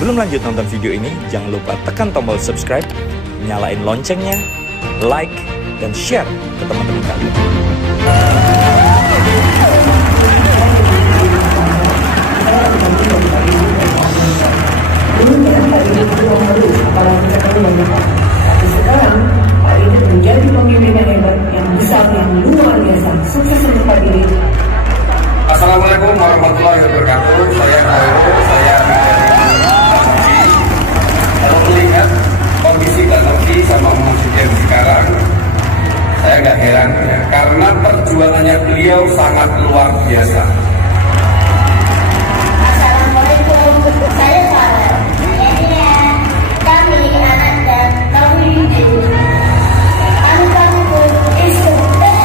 Sebelum lanjut nonton video ini, jangan lupa tekan tombol subscribe, nyalain loncengnya, like, dan share ke teman-teman kalian. Tapi sekarang Pak Idris menjadi pemimpin yang hebat, yang besar, yang luar biasa. Sukses untuk Pak Idris. Assalamualaikum warahmatullahi wabarakatuh. Saya Khairul, saya menjadi kalau melihat kondisi Mbak Novi sama Presiden sekarang, saya nggak heran ya, karena perjuangannya beliau sangat luar biasa. Assalamualaikum, saya Farel. Kami anak dan Novi Idris. Kami pun is the best.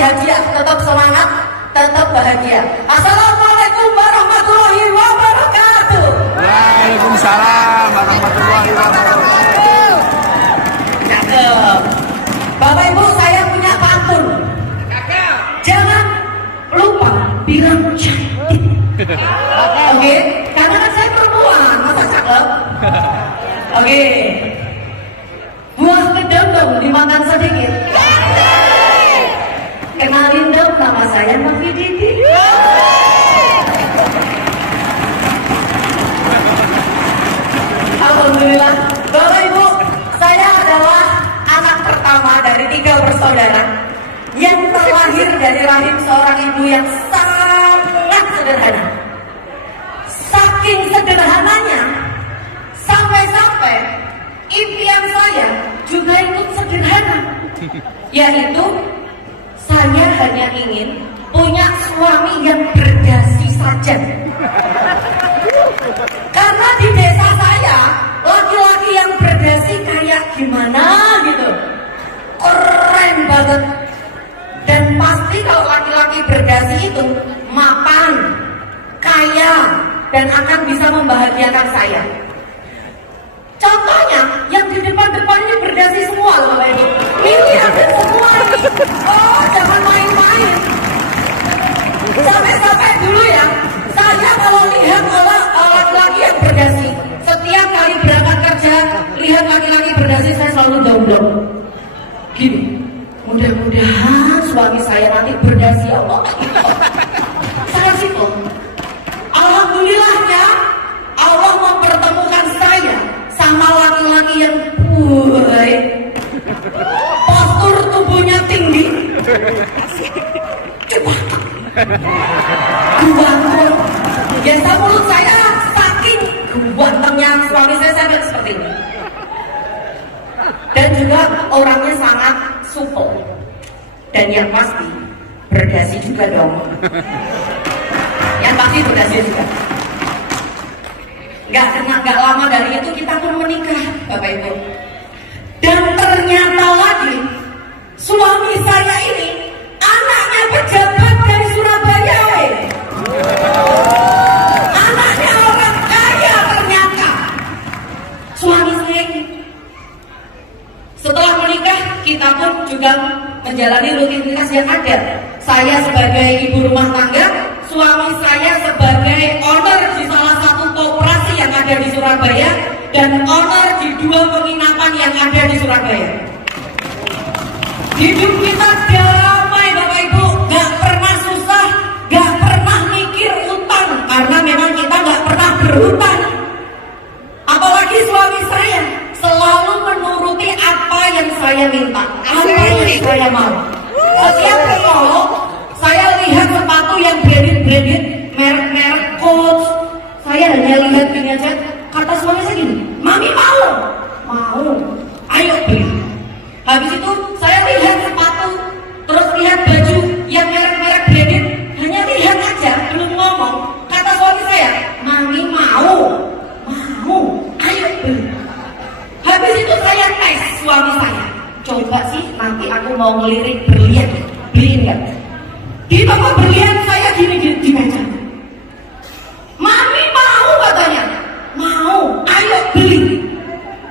Hadiah, tetap semangat, tetap bahagia. Assalamualaikum warahmatullahi wabarakatuh. Waalaikumsalam warahmatullahi wabarakatuh. Cakep. Bapak Ibu, saya punya pantun. Jangan lupa bilang cantik. Oke, karena kan saya perempuan, masa cakep? Oke. Buah kedondong dimakan sedikit. Kenalin dong, nama saya Novi Didi. Alhamdulillah, Bapak Ibu, saya adalah anak pertama dari 3 bersaudara yang terlahir dari rahim seorang ibu yang sangat sederhana. Saking sederhananya, sampai-sampai impian saya juga ikut sederhana, yaitu saya hanya ingin punya suami yang berdasi saja. Karena di desa saya, laki-laki yang berdasi kayak gimana gitu, keren banget. Dan pasti kalau laki-laki berdasi itu mapan, kaya, dan akan bisa membahagiakan saya. Contohnya, yang di depan-depan ini berdasi semua loh Bapak Ibu. Ini ada semua nih. Oh, jangan main-main. Sampai-sampai dulu ya, saya kalau lihat laki-laki yang berdasi, setiap kali berangkat kerja, lihat laki-laki berdasi, saya selalu jomblo. gini, mudah-mudahan suami saya nanti berdasi Allah. Sangat simpel. Alhamdulillahnya Allah mempertemukan saya sama laki-laki yang baik, postur tubuhnya tinggi, coba ganteng. Biasa mulut saya saking gantengnya suami saya sampai seperti ini. Dan juga orangnya sangat supel. Dan yang pasti berdasi juga dong. Yang pasti berdasi juga. Nggak lama dari itu kita pun menikah, Bapak Ibu. Dan ternyata lagi suami saya ini anaknya pejabat dari Surabaya. Anaknya orang kaya ternyata. Suami saya ini. Setelah menikah kita pun juga menjalani rutinitas yang ada. Saya sebagai ibu rumah tangga, suami saya sebagai owner di salah satu koperasi yang ada di Surabaya dan owner di 2 penginapan yang ada di Surabaya. Hidup kita damai, Bapak Ibu, gak pernah susah, gak pernah mikir utang, karena memang kita gak pernah berhutang. Apalagi suami saya selalu menuruti apa yang saya minta, apa yang saya mau. Setiap kalau saya lihat sepatu yang branded, merek-merek Coach, saya hanya lihat gini aja, kata suami saya gini, Mami mau, ayo beli. Habis itu saya lihat sepatu, terus lihat baju yang merek-merek branded, hanya lihat aja, belum ngomong. Kata suami saya, Mami mau, ayo beli. Habis itu saya tes suami saya, coba sih nanti aku mau ngelirik berlian, beliin nggak? Di toko berlian saya gini di meja. Mami mau katanya, mau, ayo beli.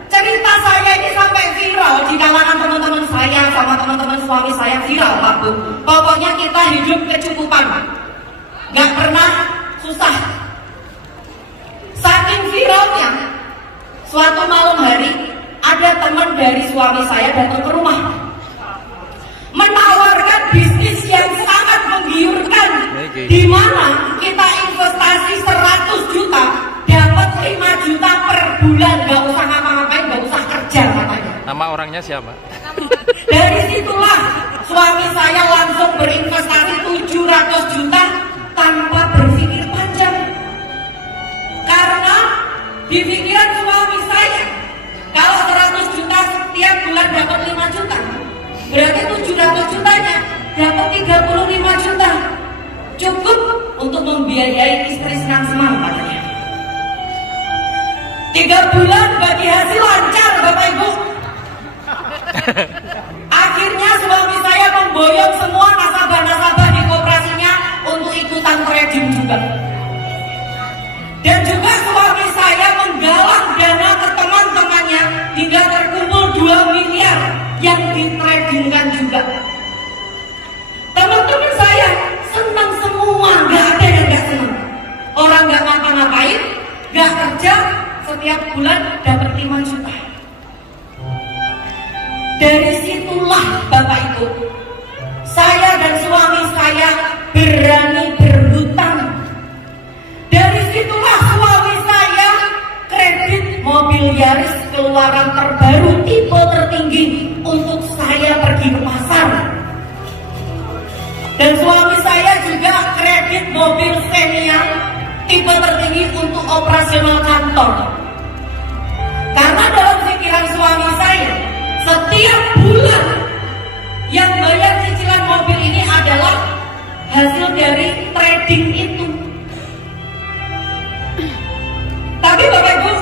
Cerita saya ini sampai viral di kalangan teman-teman saya sama teman-teman suami saya, viral Pak Bu. Pokoknya kita hidup kecukupan, nggak pernah susah. Saking viralnya, suatu malam hari ada teman dari suami saya datang ke rumah, menawarkan bisnis yang sangat menggiurkan, di mana kita investasi 100 juta dapat 5 juta per bulan, gak usah ngapa-ngapain, gak usah kerja katanya. Nama orangnya siapa? Dari situlah suami saya langsung berinvestasi 700 juta tanpa berpikir panjang. Karena di pikiran suami saya, kalau 100 juta setiap bulan dapat 5 juta, berarti 700 jutanya dapat 35 juta. Cukup untuk membiayai istri senang-senang katanya. 3 bulan bagi hasil lancar, Bapak Ibu. Akhirnya suami saya memboyong semua nasabah-nasabah di koperasinya untuk ikutan trading juga. Dan juga suami saya menggalang dana ke teman-temannya hingga terkumpul 2 miliar yang ditradingkan juga. Teman-teman saya senang semua, gak ada yang gak senang. Orang gak ngapa-ngapain, gak kerja, setiap bulan dapat 5 juta. Dari situlah Bapak Ibu, saya dan suami saya berani berhutang. Dari situlah suami saya kredit mobil Yaris keluaran terbaru tipe tertinggi untuk saya pergi ke pasar. Dan suami saya juga kredit mobil Xenia tipe tertinggi untuk operasional kantor. Karena dalam pikiran suami saya, setiap bulan yang bayar cicilan mobil ini adalah hasil dari trading itu. Tapi Bapak Ibu,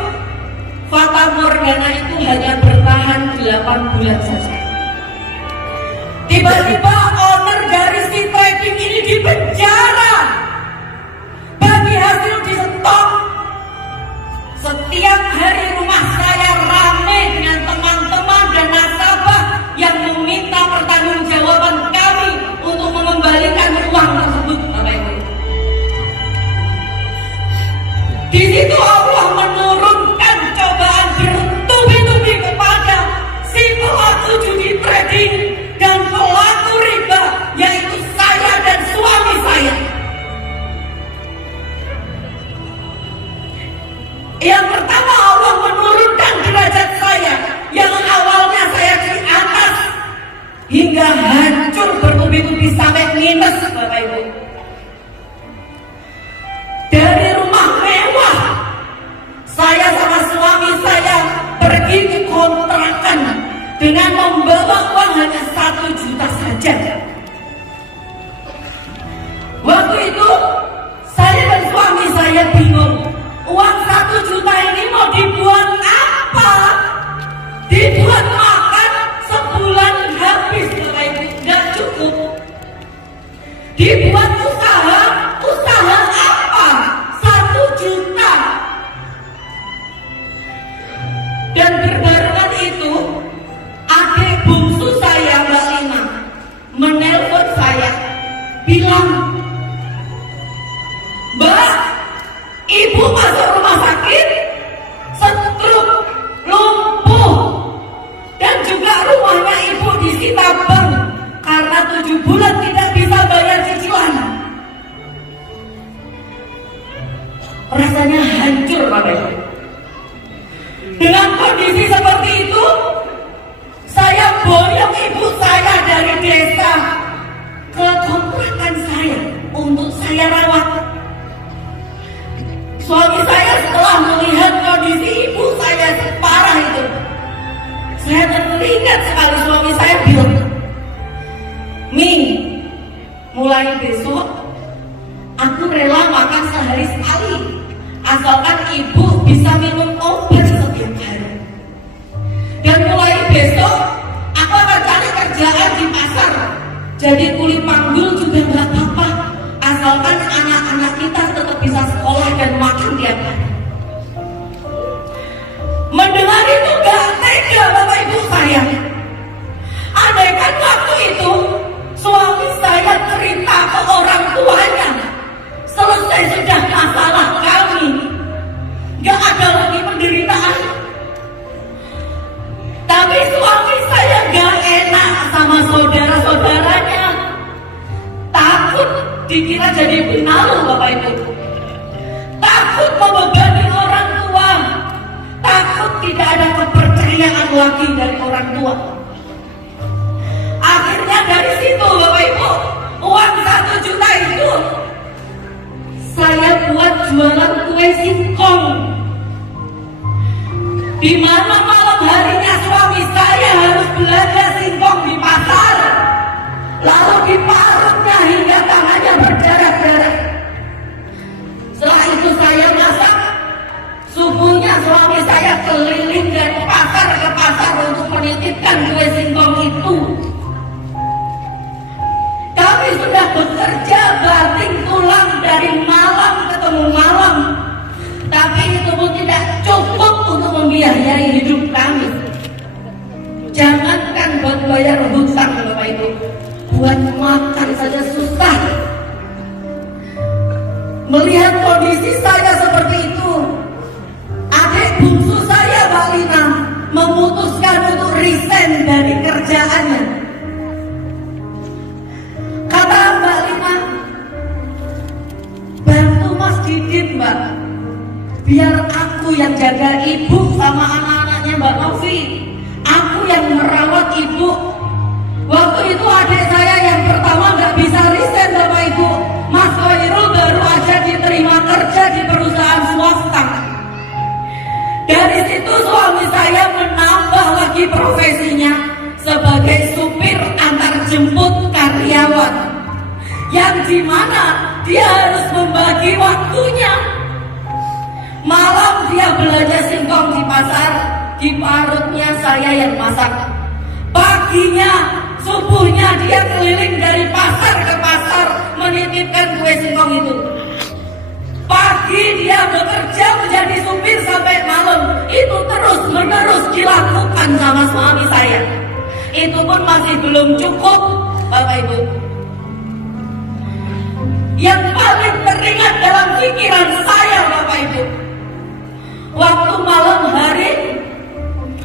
fata morgana itu hanya bertahan 8 bulan saja. Tiba-tiba owner dari si trading ini dipenjara. Bagi hasil di stok. Setiap hari rumah saya ramai dengan teman-teman dan nasabah yang meminta pertanggungjawaban kami untuk mengembalikan uang tersebut, Bapak Ibu. Di situ Allah menurunkan cobaan bertubi-tubi kepada si pelaku judi trading Yang pertama, Allah menurunkan derajat saya yang awalnya saya di atas hingga hancur bertubi-tubi sampai minus, Bapak Ibu. Dari rumah mewah, saya sama suami saya pergi ke kontrakan dengan membawa uang hanya 1 juta saja. Waktu itu saya dan suami saya bingung, uang 1 juta ini mau dibuat apa? Dibuat makan sebulan habis, Bapak Ibu, nggak cukup. Dibuat usaha apa? 1 juta. Dan berbarengan itu, adik bungsu saya, Mbak Lina, menelpon saya, bilang, Mbak, Ibu masuk rumah sakit, stroke, lumpuh, dan juga rumahnya Ibu disita bank karena 7 bulan tidak bisa bayar cicilan. Rasanya hancur, Bapak Ibu. Dengan kondisi seperti itu, saya boyong ibu saya dari desa ke kontrakan saya untuk saya rawat. Suami saya setelah melihat kondisi ibu saya separah itu, saya teringat sekali suami saya bilang, Min, mulai besok aku rela makan sehari sekali, asalkan ibu bisa minum obat setiap hari. Dan mulai besok aku akan cari kerjaan di pasar, jadi kuli panggul juga nggak apa-apa, asalkan anak-anak kita tetap bisa sekolah dan makan tiap hari. Mendengar itu gak tega, Bapak Ibu saya. Andaikan waktu itu suami saya cerita ke orang tuanya, selesai sudah masalah kami, gak ada lagi penderitaan. Tapi suami saya gak enak sama saudara-saudaranya, takut dikira jadi penalu, Bapak Ibu, takut membebani orang tua, takut tidak ada kepercayaan lagi dari orang tua. Akhirnya dari situ, Bapak Ibu, uang 1 juta itu saya buat jualan kue singkong, di mana malam harinya suami saya harus belanja singkong di pasar, lalu diparutnya hingga tangannya berdarah-darah. Setelah itu saya masak, subuhnya suami saya keliling dari pasar ke pasar untuk menitipkan kue singkong itu. Kami sudah bekerja banting tulang dari malam ketemu malam, tapi itu pun tidak cukup untuk membiayai hidup kami. Jangankan buat bayar hutang, Bapak Ibu, buat makan saja susah. Melihat kondisi saya seperti itu, adik bungsu saya, Mbak Lina, memutuskan untuk resign dari kerjaannya. Kata Mbak Lina, bantu Mas Didit, Mbak, biar aku yang jaga ibu sama anak-anaknya Mbak Novi, aku yang merawat ibu. Waktu itu adik saya yang pertama nggak bisa resign, Bapak Ibu. Mas Khairul baru aja diterima kerja di perusahaan swasta. Dari situ suami saya menambah lagi profesinya sebagai supir antar jemput karyawan, yang dimana dia harus membagi waktunya. Malam dia belanja singkong di pasar, di parutnya saya yang masak. Paginya, subuhnya dia keliling dari pasar ke pasar menitipkan kue singkong itu. Pagi dia bekerja menjadi supir sampai malam. Itu terus menerus dilakukan sama suami saya. Itu pun masih belum cukup, Bapak Ibu. Yang paling teringat dalam pikiran saya, Bapak Ibu, waktu malam hari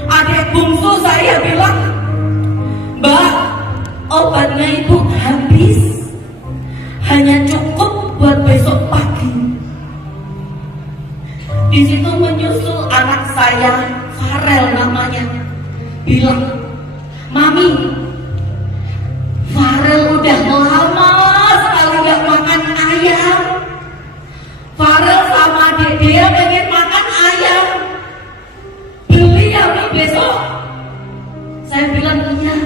adik bungsu saya bilang, Mbak, obatnya Ibu habis, hanya cukup buat besok pagi. Di situ menyusul anak saya, Farel namanya, bilang, "Mami, Farel udah lama sekali gak makan ayam. Farel sama Dede pengen makan ayam. Beli ya Mi besok?" Saya bilang iya.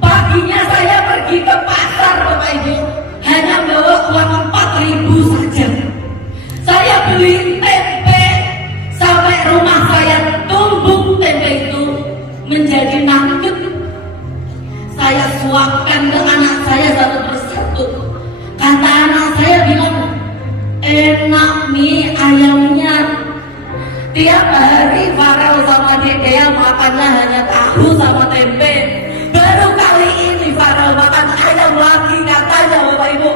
Paginya saya pergi ke pasar Bapak Ibu, hanya bawa uang 4.000 saja. Saya beli tempe, sampai rumah saya tumbuk tempe itu menjadi nugget. Saya suapkan ke anak saya satu persatu. Kata anak saya bilang, "Enak Mi ayamnya." Tiap hari Farel sama Dede makannya hanya tahu sama tempe. Baru kali ini Farel makan ayam lagi katanya Bapak Ibu.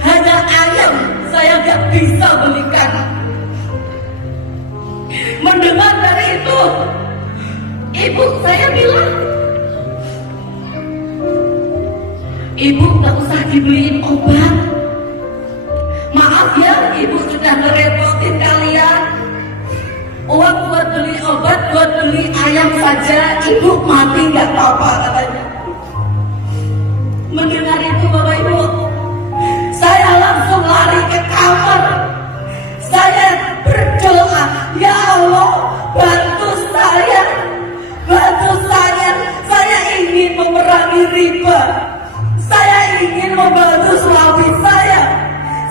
Hanya ayam saya gak bisa belikan. Mendengar dari itu, ibu saya bilang, "Ibu gak usah dibeliin obat. Maaf ya, ibu sudah ngerepotin kalian. Uang buat beli obat, buat beli ayam saja, ibu mati gak apa-apa," katanya. Mendengar itu Bapak Ibu, saya langsung lari ke kamar. Saya berdoa, "Ya Allah, bantu saya, bantu saya. Saya ingin memerangi riba. Saya ingin membantu suami saya.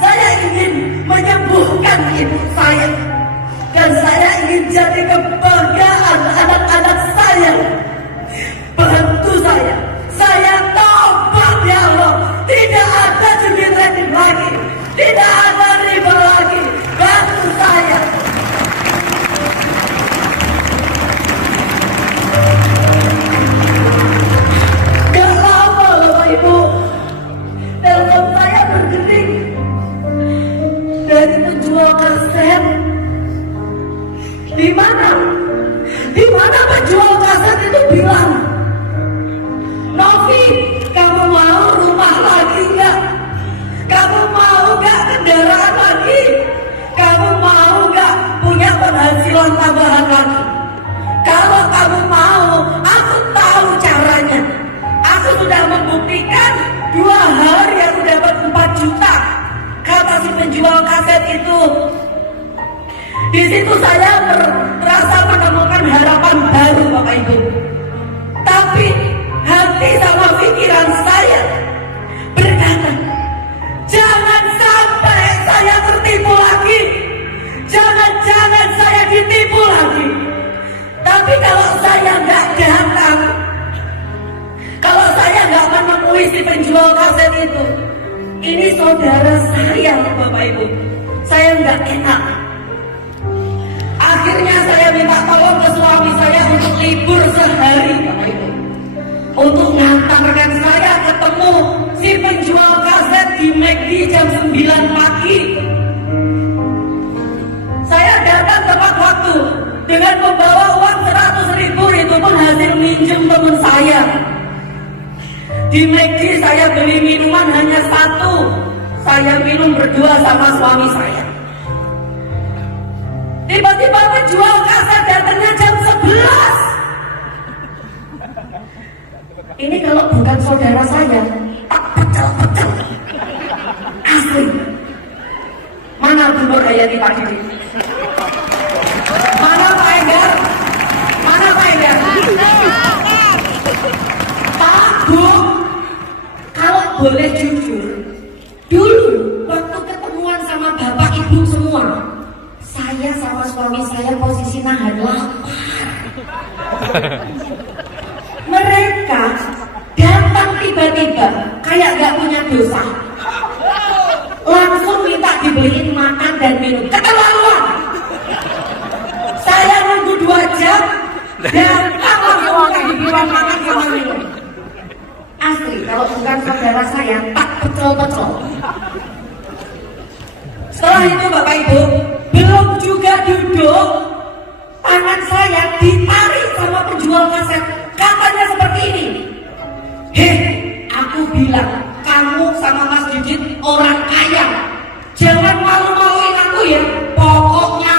Saya ingin menyembuhkan ibu saya. Dan saya ingin jadi kebanggaan anak-anak saya. Bantu saya. Saya taubat ya Allah. Tidak ada judi trading lagi. Tidak ada riba lagi. Bantu saya." Gak lama Bapak Ibu, telepon saya berdering dari penjual kaset. Di mana penjual kaset itu bilang, "Novi, kamu mau rumah lagi nggak? Kamu mau nggak kendaraan lagi? Kamu mau nggak punya penghasilan tambahan lagi? Kalau kamu mau, aku tahu caranya. Aku sudah membuktikan 2 hari aku dapat 4 juta." Kata si penjual kaset itu. Di situ saya merasa menemukan harapan baru Bapak Ibu. Tapi hati sama pikiran saya berkata, jangan sampai saya tertipu lagi. Jangan-jangan saya ditipu lagi. Tapi kalau saya nggak datang, kalau saya nggak menemui si penjual kaset itu, ini saudara saya Bapak Ibu, saya nggak enak. Akhirnya saya minta tolong ke suami saya untuk libur sehari Bapak Ibu, untuk ngantarkan saya ketemu si penjual kaset di McD jam 9 pagi. Saya datang tepat waktu dengan membawa uang 100.000, itu pun hasil minjem teman saya. Di McD saya beli minuman hanya 1, saya minum berdua sama suami saya. Tiba-tiba penjual kaset datangnya jam 11. Ini kalau bukan saudara saya, tak pecel-pecel. Asli. Mana Bu Hayati tadi? Mana Pak Enggar? Mana Pak Enggar? Pak Bu, kalau boleh jujur, dulu waktu ketemuan sama bapak ibu semua, saya sama suami saya posisi nahan lapar. Mereka datang tiba-tiba kayak gak punya dosa, langsung minta dibeliin makan dan minum. Keterlaluan. Saya nunggu 2 jam, datang langsung dibeliin makan sama minum. Asli, kalau bukan saudara saya, tak pecel-pecel. Setelah itu Bapak Ibu, belum juga duduk, tangan saya ditarik sama penjual kaset. Katanya seperti ini, "Hei, aku bilang kamu sama Mas Didit orang kaya, jangan malu-maluin aku ya. Pokoknya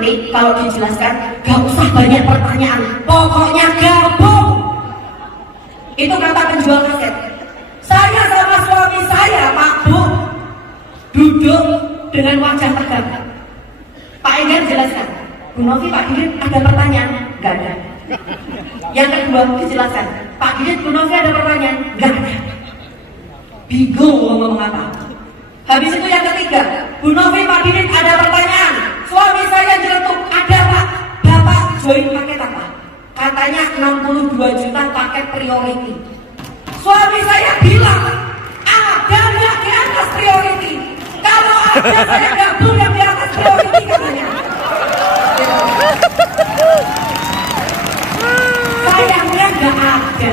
nanti kalau dijelaskan gak usah banyak pertanyaan, pokoknya gabung. Itu kata penjual kaset. Saya sama suami saya, Pak Bu, duduk dengan wajah tegang. Pak Enggar jelaskan, Bu Novi, Pak Didit ada pertanyaan? Gak ada. Yang kedua dijelaskan, Pak Didit, Bu Novi ada pertanyaan? Gak ada. Bingung mau ngomong apa. Habis itu yang ketiga, Bu Novi, Pak Didit ada pertanyaan. Suami saya nyeletuk, ada Pak. Bapak join paket apa? Katanya 62 juta paket priority. Suami saya bilang, ada nggak di atas priority? Kalau ada saya gabung yang di atas priority katanya. Sayangnya nggak ada.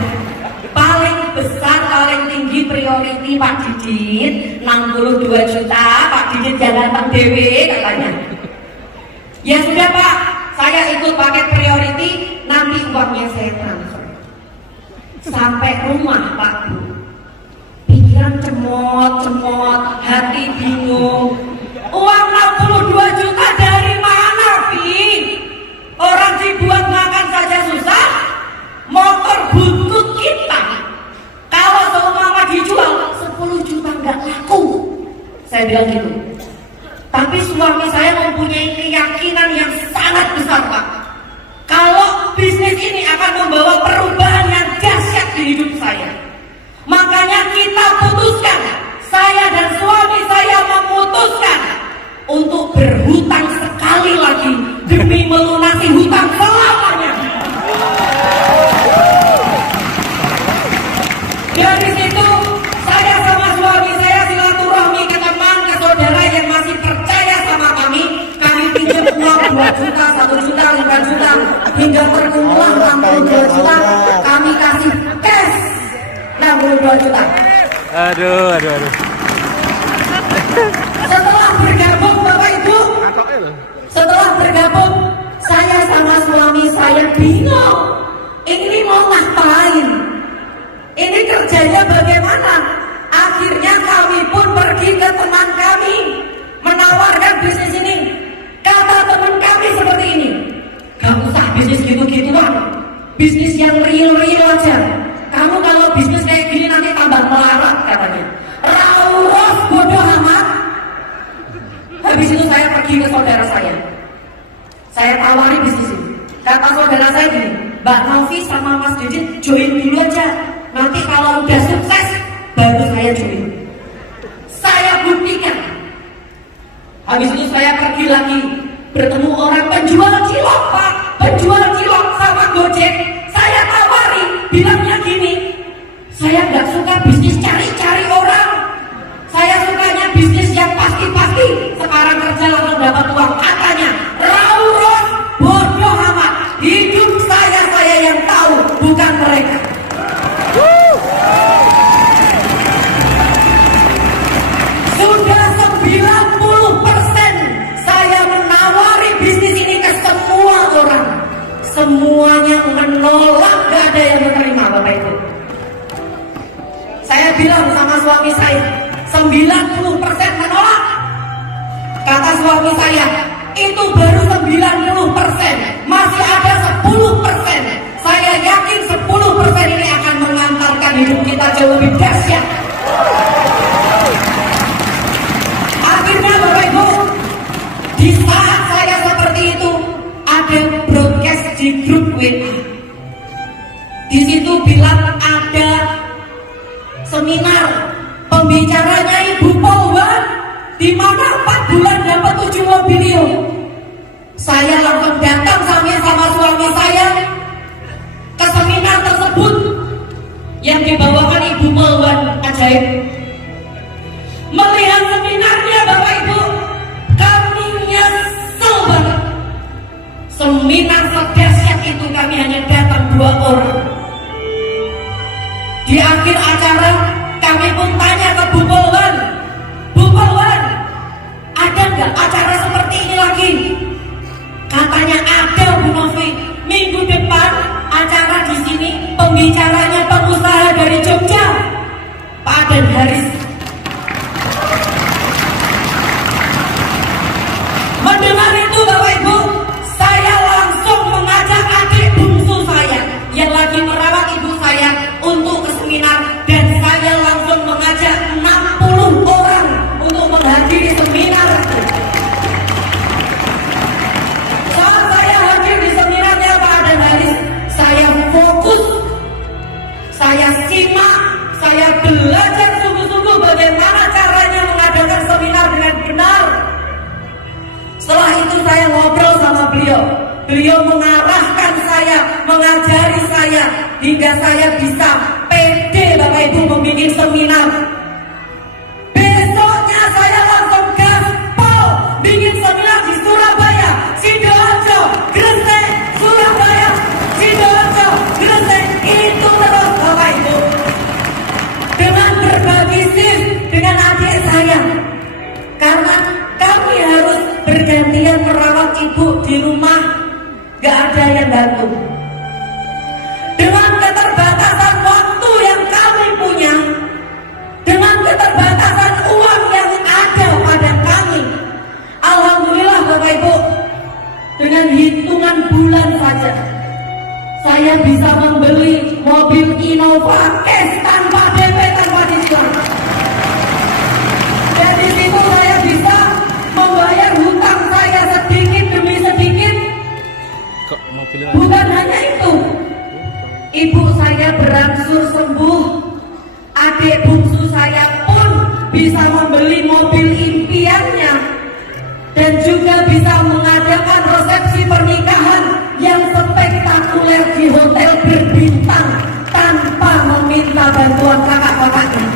Paling besar, paling tinggi priority Pak Didit 62 juta. Pak Didit jangan Pak Dewi katanya. Ya sudah Pak, saya ikut paket priority, nanti uangnya saya transfer. Sampai rumah Pak Bu, pikiran cemot, hati bingung. Uang 62 juta dari mana Pi? Orang dibuat makan saja susah, motor butut kita. Kalau seumpama dijual 10 juta nggak laku. Saya bilang gitu. Tapi suami saya mempunyai keyakinan yang sangat besar Pak, kalau bisnis ini akan membawa perubahan yang dahsyat di hidup saya. Makanya kita putuskan, saya dan suami saya memutuskan untuk berhutang sekali lagi demi melunasi hutang selamanya. Dari situ saya sama suami saya silaturahmi ke teman, ke saudara yang masih percaya sama kami. Kami pinjam uang 2 juta, 1 juta, 5 juta, hingga terkumpul 62 juta. Kami kasih cash 62 juta. Aduh. Setelah bergabung Bapak Ibu, setelah bergabung, saya sama suami saya bingung. Ini mau ngapain? Ini kerjanya bagaimana? Akhirnya kami pun pergi ke teman kami, menawarkan bisnis ini. Kata teman kami seperti ini, gak usah bisnis gitu-gituan, bisnis yang real aja. Kamu kalau bisnis kayak gini nanti tambah melarat katanya. Rauros bodoh amat. Habis itu saya pergi ke saudara saya. Saya tawari bisnis ini. Kata saudara saya gini, Mbak Novi sama Mas Didit join dulu aja. Nanti kalau udah sukses, baru saya join. Saya buktikan. Habis itu saya pergi lagi, bertemu orang penjual cilok Pak, penjual cilok sama Gojek. Saya tawari, bilangnya gini, saya nggak suka bisnis cari-cari orang. Saya sukanya bisnis yang pasti-pasti. Sekarang kerja langsung dapat uang. Katanya, rauros bodoh amat. Hidup saya yang tahu, bukan mereka. Sudah 90% saya menawari bisnis ini ke semua orang. Semuanya menolak, gak ada yang menerima Bapak Ibu. Saya bilang sama suami saya, 90% menolak. Kata suami saya, itu baru 90%, masih ada 10%. Saya yakin 10% ini akan mengantarkan hidup kita jauh lebih dahsyat. Akhirnya Bapak Ibu, di saat saya seperti itu, ada broadcast di grup WA. Di situ bilang ada seminar, pembicaranya Ibu Polwan, di mana 4 bulan dapat 7 mobil. Saya langsung datang sama suami saya ke seminar tersebut yang dibawakan Ibu Polwan ajaib. Melihat seminarnya Bapak Ibu, kami nyesel banget. Seminar sedahsyat itu kami hanya datang 2 orang. Di akhir acara kami pun tanya ke Bu Polwan, Bu Polwan, ada nggak acara seperti ini lagi? Katanya ada Bu Novi. Minggu depan acara di sini, pembicaranya pengusaha dari Jogja, Pak Aden Haris. Mendengar itu Bapak Ibu, Beliau mengarahkan saya, mengajari saya, hingga saya bisa pede Bapak Ibu membuat seminar. Besoknya saya langsung gaspol bikin seminar di Surabaya, Sidoarjo, Gresik, Surabaya, Sidoarjo, Gresik, itu terus Bapak Ibu. Dengan berbagi shift dengan adik saya, karena kami harus bergantian merawat ibu di rumah, gak ada yang bantu. Dengan keterbatasan waktu yang kami punya, dengan keterbatasan uang yang ada pada kami, alhamdulillah Bapak Ibu, dengan hitungan bulan saja saya bisa membeli mobil Innova cash tanpa DP, tanpa cicilan. Dan di situ saya bisa membayar hutang saya sedikit demi sedikit. Bukan hanya itu, ibu saya berangsur sembuh, adik bungsu saya pun bisa membeli mobil impiannya, dan juga bisa mengadakan resepsi pernikahan yang spektakuler di hotel berbintang tanpa meminta bantuan kakak-kakaknya.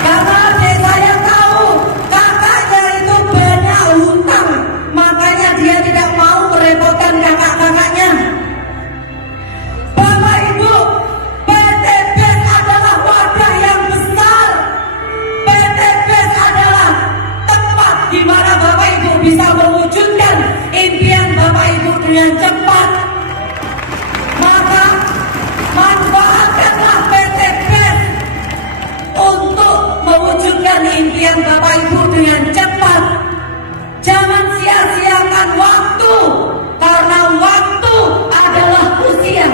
Karena adik saya tahu kakaknya itu banyak hutang, makanya dia tidak mau merepotkan kakak-kakaknya. Bapak Ibu, PT BES adalah wadah yang besar. PT BES adalah tempat di mana Bapak Ibu bisa mewujudkan impian Bapak Ibu dengan cepat. Maka manfaatkanlah PT BES untuk mewujudkan impian Bapak Ibu dengan cepat. Jangan sia-siakan waktu, karena waktu adalah usia,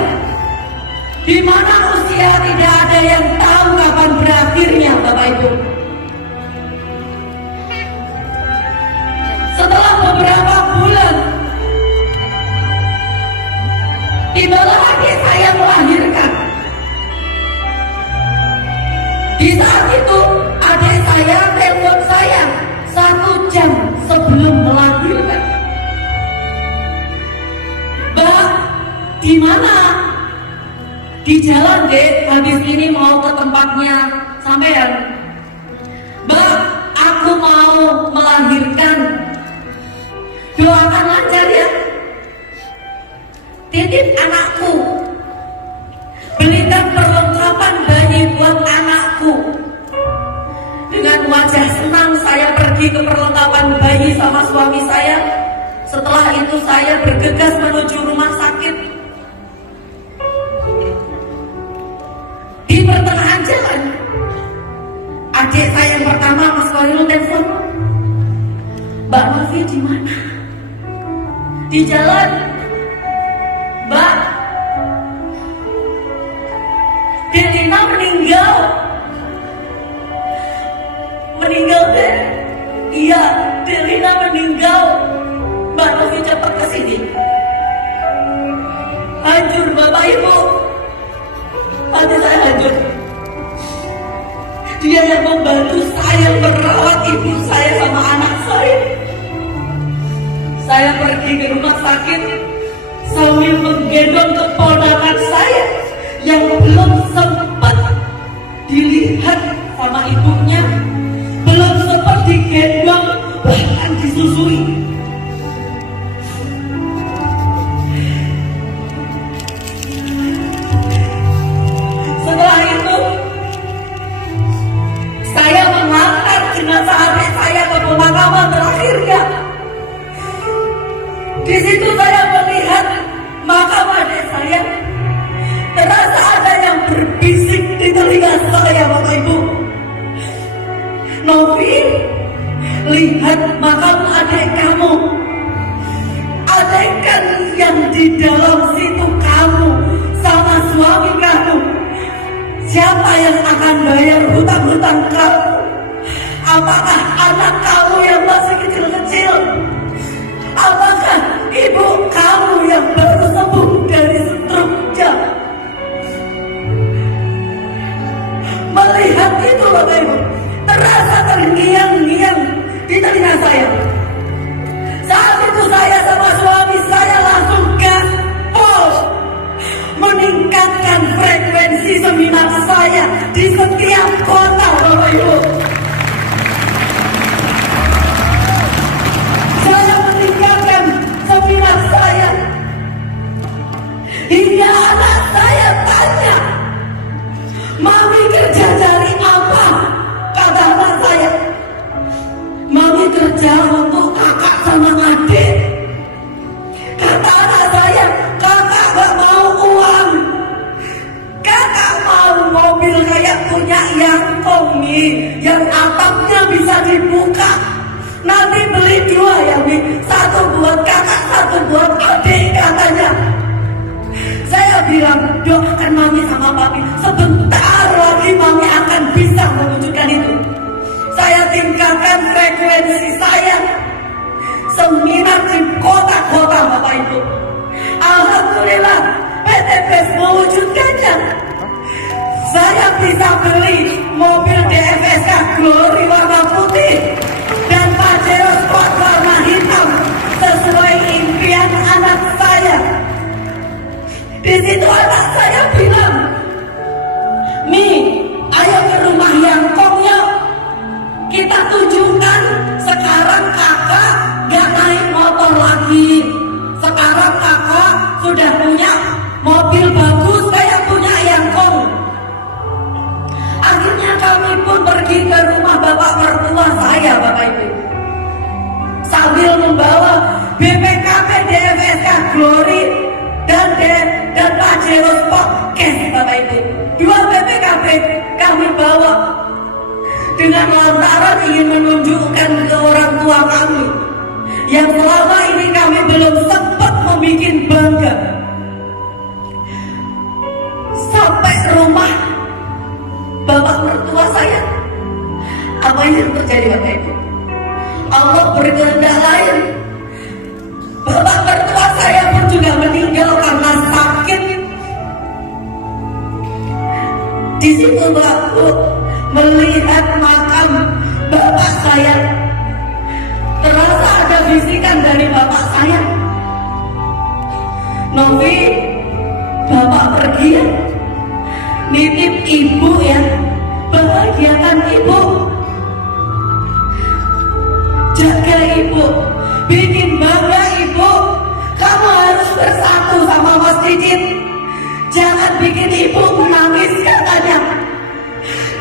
di mana usia tidak ada yang tahu kapan berakhirnya Bapak Ibu. Setelah beberapa bulan, tibalah adik saya melahirkan. Di saat itu adik saya telepon saya 1 jam sebelum melahirkan. Mbak, di mana? Di jalan deh, habis ini mau ke tempatnya sampean. Mbak, aku mau melahirkan. Doakan lancar ya. Titip anakku. Belikan perlengkapan bayi buat anakku. Dengan wajah senang saya pergi ke perlengkapan bayi sama suami saya. Setelah itu saya bergegas menuju rumah sakit. Di pertengahan jalan, adik saya yang pertama, Mas Khairul, telepon. Mbak Novi di mana? Di jalan. Mbak, Delina meninggal. Meninggal deh? Iya, Delina meninggal. Mbak Novi cepat kesini. Hancur Bapak Ibu, hati saya hancur. Dia yang membantu saya merawat ibu saya sama anak saya. Saya pergi ke rumah sakit sambil menggendong keponakan saya yang belum sempat dilihat sama ibunya, belum sempat digendong, bahkan disusui. Setelah itu saya mengantar jenazah adik saya ke pemakaman terakhirnya. Di situ saya melihat makam adik saya. Terasa ada yang berbisik di telinga saya, Bapak Ibu. Novi, lihat makam adik kamu. Adaikan yang di dalam situ kamu sama suami kamu. Siapa yang akan bayar hutang-hutang kamu? Apakah anak kamu yang masih kecil-kecil? Apakah ibu kamu yang baru sembuh dari stroke-nya? Melihat itu Bapak Ibu, terasa terngiang-ngiang di telinga saya. Saat itu saya sama suami frekuensi seminar saya di setiap kota, Bapak Ibu. Saya meningkatkan seminar saya hingga anak saya tanya, "Mami kerja cari apa?" Kata anak saya, "Mami kerja untuk kakak sama adik." Kata anak saya, "Kakak gak mau uang, kakak mau mobil kayak punya Yangkong nih, yang atapnya bisa dibuka. Nanti beli 2 ya Mi, 1 buat kakak, 1 buat adik," katanya. Saya bilang, "Doakan Mami sama Papi, sebentar lagi Mami akan bisa mewujudkan itu." Saya tingkatkan frekuensi saya, seminar di kota-kota, Bapak Ibu. Alhamdulillah, PT PES mewujudkannya. Saya bisa beli mobil DFSK Glory warna putih dan Pajero Sport warna hitam sesuai impian anak saya. Di situ anak saya bilang, "Mi, ayo ke rumah Yangkong yuk. Kita tunjukkan sekarang kakak gak naik motor lagi. Sekarang kakak sudah punya mobil bagus kayak punya Yangkong." Akhirnya kami pun pergi ke rumah bapak mertua saya, Bapak Ibu, sambil membawa BPKB DFSK Glory dan Pajero Sport Cash, Bapak Ibu. 2 BPKB kami bawa dengan lantaran ingin menunjukkan ke orang tua kami yang selama ini kami belum sempat membuat bangga. Sampai rumah bapak mertua saya, apa yang terjadi, Bapak Ibu? Allah berkehendak lain. Bapak mertua saya pun juga meninggal karena sakit. Di situ Bapak melihat makam bapak saya, terasa ada bisikan dari bapak saya, "Novi, bapak pergi ya, nitip ibu ya, bahagiakan ibu, jaga ibu, bikin bangga ibu, kamu harus bersatu sama Mas Didit, jangan bikin ibu menangis," katanya.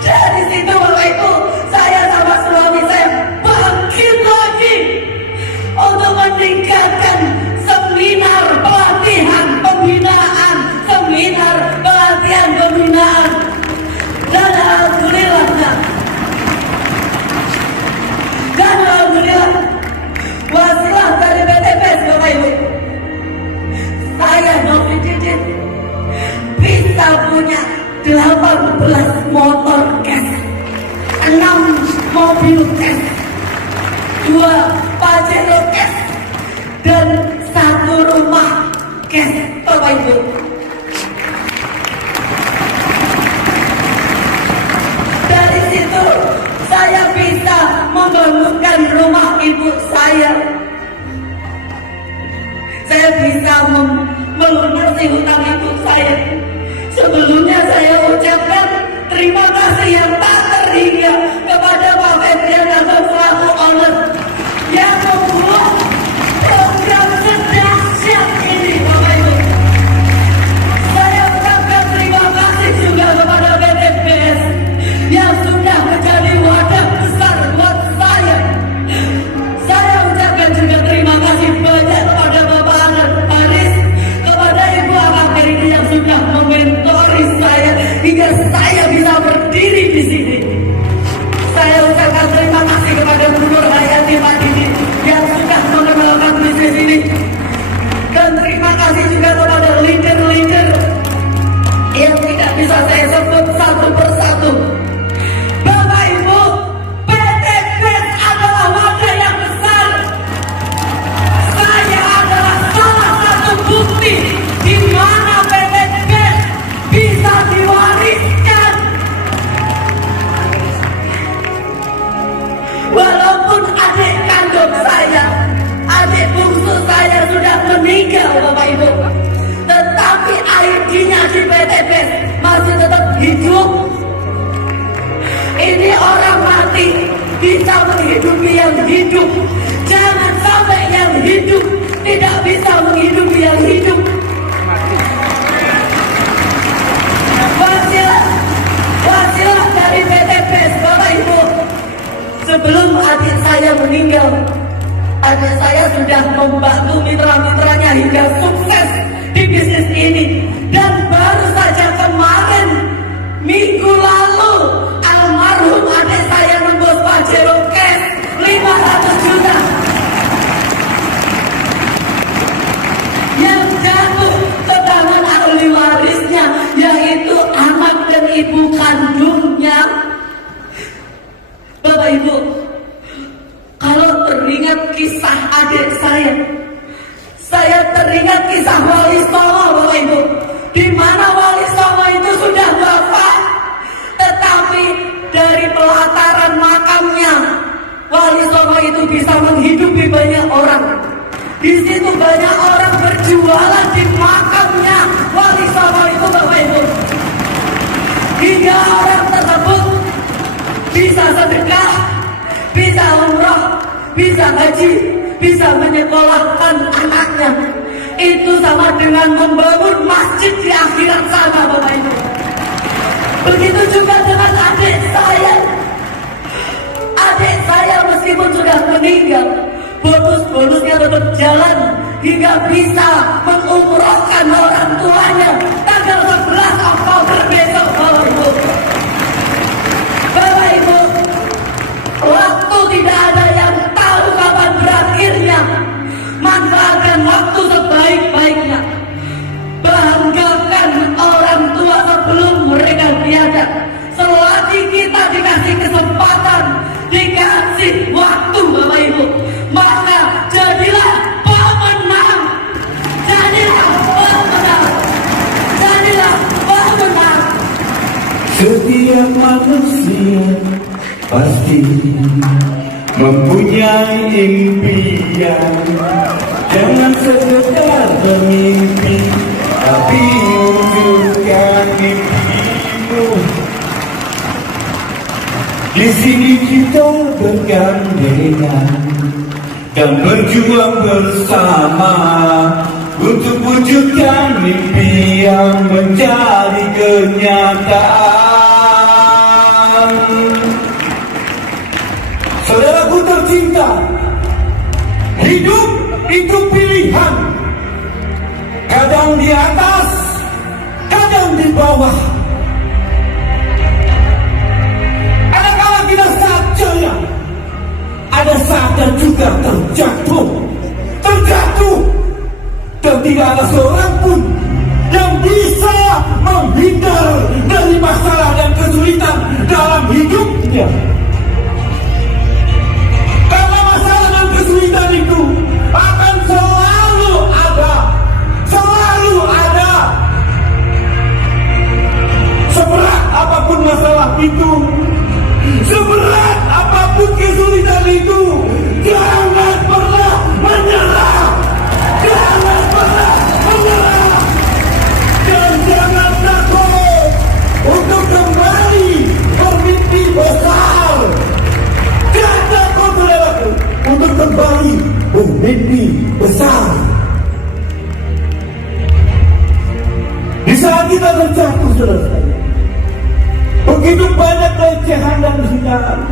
Dari situ, Bapak Ibu, saya sama suami saya bangkit lagi untuk meningkatkan seminar pelatihan pembinaan, seminar pelatihan pembinaan. Dan alhamdulillah, wasilah dari PT PES, Bapak Ibu, saya Novi Didit bisa punya 18 motor cash, 6 mobil cash, 2 Pajero cash, dan 1 rumah cash, Bapak Ibu. Dari situ saya bisa membangunkan rumah ibu saya. Saya bisa melunasi hutang ibu saya. Sebelumnya saya ucapkan terima kasih yang tak terhingga kepada Pak Febrian atau selaku owner yang membuat program sedahsyat ini, Bapak Ibu. Saya ucapkan terima kasih juga kepada PT PES yang sudah menjadi wadah besar buat saya. Saya ucapkan juga terima kasih banyak kepada Bapak Haris, kepada Ibu Akaperi yang sudah mementori saya hingga saya bisa berdiri di sini. Saya ucapkan terima kasih kepada Bu Nur Hayati Pak Didi yang sudah mengenalkan bisnis ini. Dan terima kasih juga kepada leader-leader yang tidak bisa saya sebut satu persatu. Bapak Ibu, PT PES adalah wadah yang besar. Saya adalah salah satu bukti di mana PT PES bisa diwariskan. Walaupun adik kandung saya, adik bungsu saya sudah meninggal, Bapak Ibu, tetapi ID-nya di PT PES masih masih tetap hidup. Ini orang mati bisa menghidupi yang hidup. Jangan sampai yang hidup tidak bisa menghidupi yang hidup. Wasilah dari PT PES, Bapak Ibu. Sebelum adik saya meninggal, adik saya sudah membantu mitra-mitranya hingga sukses di bisnis ini. Dan baru saja kemarin, minggu lalu, almarhum adik saya nembus Pajero cash 500 juta. Yang jatuh ke tangan ahli warisnya, yaitu anak dan ibu kandungnya. Bapak Ibu, kalau teringat kisah adik saya teringat kisah Wali Songo, Bapak Ibu, di mana Wali Songo itu sudah wafat, tetapi dari pelataran makamnya Wali Songo itu bisa menghidupi banyak orang. Di situ banyak orang berjualan di makamnya Wali Songo itu, Bapak Ibu, hingga orang tersebut bisa sedekah, bisa umroh, bisa haji, bisa menyekolahkan anaknya. Itu sama dengan membangun masjid di akhirat sana, Bapak Ibu. Begitu juga dengan adik saya. Adik saya meskipun sudah meninggal, bonus-bonusnya tetap jalan hingga bisa mengumrohkan orang tuanya tanggal 11 Oktober besok, Bapak Ibu. Bapak Ibu, waktu tidak ada yang tahu kapan berakhirnya. Manfaatkan waktu sebaik-baiknya. Banggakan orang tua sebelum mereka tiada. Selagi kita dikasih kesempatan, dikasih waktu, Bapak Ibu, maka jadilah pemenang. Jadilah pemenang. Jadilah pemenang. Setiap manusia pasti mempunyai impian. Jangan sekedar bermimpi, tapi wujudkan mimpimu. Di sini kita bergandengan dan berjuang bersama untuk wujudkan mimpi yang menjadi kenyataan. Saudaraku tercinta, hidup itu pilihan. Kadang di atas, kadang di bawah. Ada kala kita saat jaya, ada saatnya juga terjatuh. Dan tidak ada seorang pun yang bisa menghindar dari masalah dan kesulitan dalam hidupnya. Karena masalah dan kesulitan itu akan selalu ada. Seberat apapun masalah itu, seberat apapun kesulitan itu, jangan pernah menyerah. Jangan pernah menyerah. Dan jangan takut untuk kembali bermimpi besar. Jangan takut, saudaraku, untuk kembali bermimpi besar. Di saat kita terjatuh, saudara, begitu banyak kelecehan dan hinaan.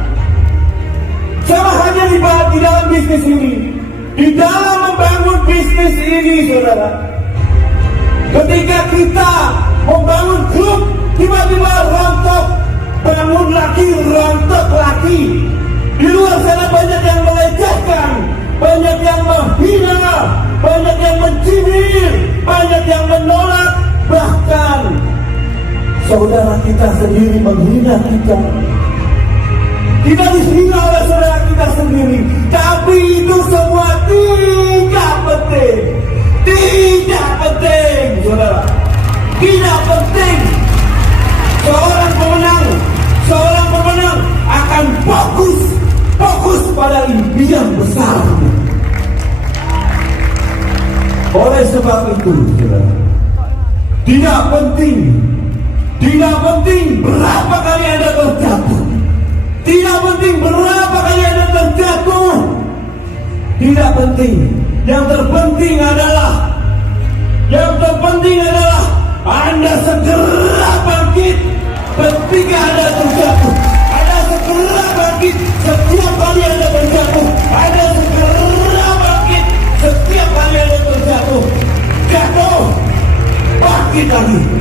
Sama hanya di dalam bisnis ini, di dalam membangun bisnis ini, saudara. Ketika kita membangun grup, tiba-tiba rontok, bangun lagi, rontok lagi. Di luar sana banyak yang melecehkan, banyak yang menghina, banyak yang mencibir, banyak yang menolak, bahkan saudara kita sendiri menghina kita. Kita dihina oleh saudara kita sendiri, tapi itu semua tidak penting. Tidak penting, saudara. Tidak penting. Seorang pemenang akan fokus pada impian besar. Oleh sebab itu, saudara, tidak penting Tidak penting berapa kali Anda terjatuh. Tidak penting berapa kali Anda terjatuh. Tidak penting. Yang terpenting adalah Anda segera bangkit ketika Anda terjatuh. Anda segera bangkit setiap kali Anda terjatuh. Anda segera bangkit setiap kali Anda terjatuh. Jatuh, bangkit lagi.